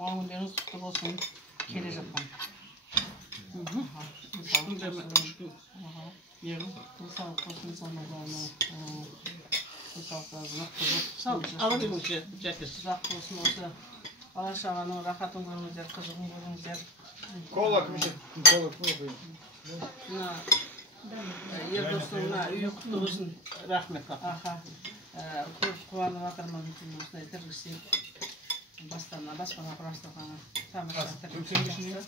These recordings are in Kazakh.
Туған күндеріңіз құтты болсын. Келе жатқан. Денсаулық болсын, саналарына. Денсаулықтарыңыз мықты болып. Ұзақ болсын осы. Бала шағаның рахатын көріңіздер, қызығын көріңіздер. Кола кім ішеді? Кола кім оқиын? Ердостың үйі құтты болсын. Рахмет. Көп қуанып жатырмын осындай тіркестеп баспана құрастырғаны тамаша тіркесі.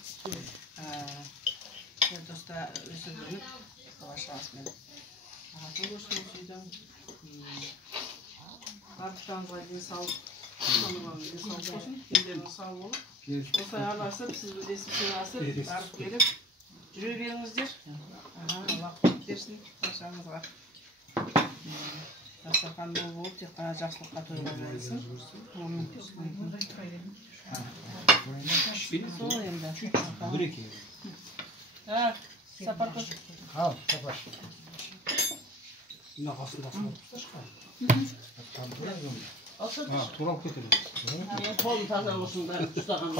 Ердоста өсіргеніп бала шағасымен рахатын көрсін осы үйдің. Барлықтарыңызға денсаулық болсын, дендеріңіз сау болып. Осылай араласып, сіз білесіп сыйласып, барып келіп жүре беріңіздер. Алла құт берсін баршаңызға. Дастархан мол болып, тек қана жақсылыққа тойға болсын. Сол енді. Сапар көш. Ал, сапар. Мына қасында туралып кетеді. Қолын таза болсын, ұстаған.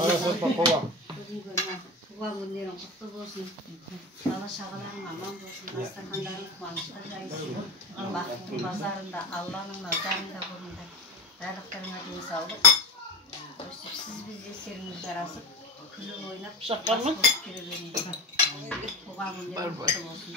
Туған күндерің құтты болсын. Бала шағаларың аман болсын. Дастархандарың қуанышта жайсын. Бақыттың базарында, Алланың назарында болыңдар. Барлықтарыңа денсаулық. Сіз бізде серіңіз жарасып, күліп ойнап, бас болып жүре беріңіздер. Туған күндерің құтты болсын.